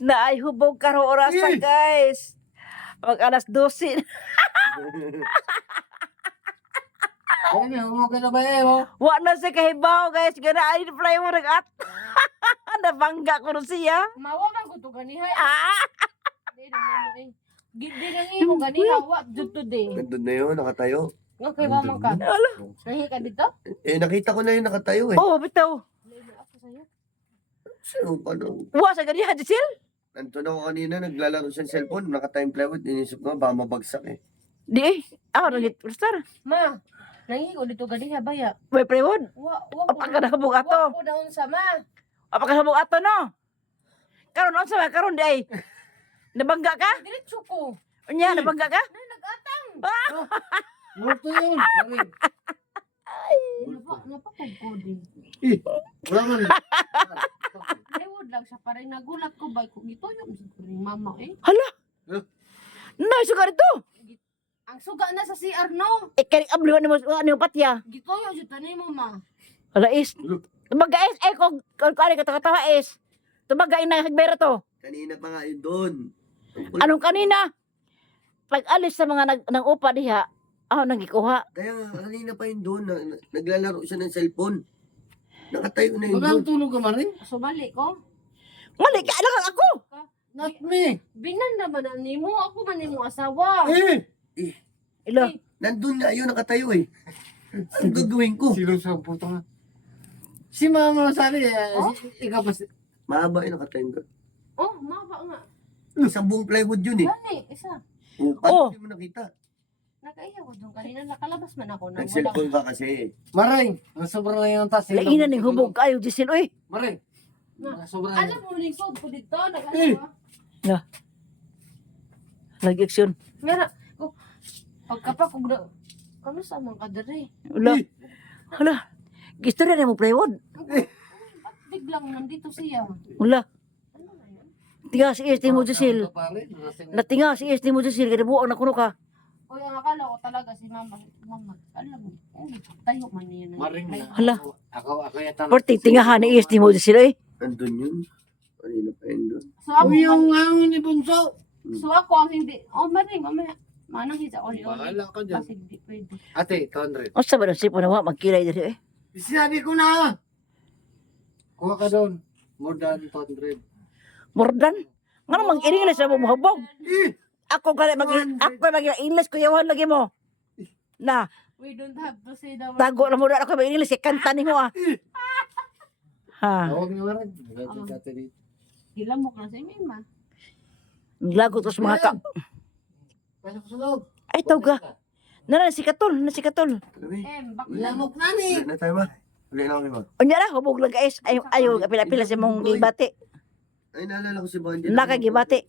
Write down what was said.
Na ay hubog karo orasa guys. Mag alas 12. Ay, may humog ka na ba eh, oh? Wa na siya kahibaw guys. Gana ay fly mo nag-at. Nabangga ko rin siya. Mawa man ko to ganiha. Ah! Di naman eh. Gidi nang imo ganiha wa jud today. Nandun na yun, nakatayo. Nga kay mama ka. Ala. Nahi ka dito? Eh, nakita ko na yun nakatayo eh. Oh, bitaw. Lain ako sayo. Sino pa no? Wa sa ganiha, Jisil. Nandun ako kanina, naglalaro sa cellphone, naka-time plywood, inisip ko, baka mabagsak eh. Di eh. Nagit. Star. Ma, nahi ko dito ganiha baya. May plywood. Wa Apa ka nahabog Wa ato? ko daon sama. Apa ka nahabog ato no? Karon on sa karon di ay. Nabangga ka? Diretso ko. Unya, nabangga ka? Na nagatang. Multo yun. Maring. Napapag ko din. Wala man. Plywood lang siya pa rin. Nagulat ko ba kung ito yung mama eh. Hala. Nay sugar ito. Ang suga na sa CR no. Kaya abliwan mo ano patya. Gitoyo jud tani mo ma. Hala is. Tumaga is ay kung kani katawa is. Tumaga ina hagbera to. Kanina pa nga yun doon. Anong kanina? Pag alis sa mga nang upa diha, nang gikuha. Kaya nga, kanina pa yun doon, naglalaro siya ng cellphone. Nakatayo na yun Wala doon. tulog ka, Maring? Sumali ko. Mali ka lang ako. Not me. Binan naman na nimo ako man nimo asawa. Ilo. Nandun nga yun, nakatayo eh. Ang gagawin ko? Silo sa puto nga. Si Mama Sally, ikaw pa si... Mahaba yun, nakatayo doon. Oh, maba nga. Isang buong plywood yun eh. Gani, isa. Oh, paano hindi mo nakita? Nakaiya ko doon kanina nakalabas man ako nang wala. Nag-cellphone ka kasi. Maring, sobrang lang yung tas. Lainan ning hubog kayo Jisil oy. Maring, sobrang lang. Alam mo ning sod ko dito nag-asawa. Lagi aksyon. Mera, ko pagkapa kog na kano sa mga kadere. Wala. Hala. Gistorya na mo plywood. Ba't biglang nandito siya? Wala. Ano na yun? Tinga si este mo Jisil. Natinga si este mo Jisil kada buang na kuno ka. Uy, ang akala ko talaga si mama. Mama, alam mo, tayo man niya. Maring na. Hala. Ako yata. Porti tingahan ni este mo Jisil oy. Nandun yun. Kanina pa yun doon. So ako, Yung ngayon ni Bunso. so ako ang hindi. Oh, maring, mamaya. Manang hisa oli oli. Bahala ka dyan. Kasi hindi pwede. Ate, 200. Unsa ba si na wa magkilay diri eh. Sinabi ko na. Kuha ka doon. More than 200. Mordan. Ngano mag-English sa mo hubog? Ako kaya mag-English kuyawan lagi mo. Na, We don't have to say the word. tago na mo ako mag-English kanta ni mo ah. Ha. Tawag niyo Maring. Nagagawin ka ate dito. Gilamok na si Mima. Lagot ko sa mga ka. Pasok sa loob. Ay tawag ka. Na si Katol. Alam eh. Bakla. Lamok na ni. Ulit na tayo ba? Ulit na kami ba? Unya ra hubog lang guys. Ayaw pila-pila sa mong gibati. Ay, naalala ko si Bondi. Nakagibati.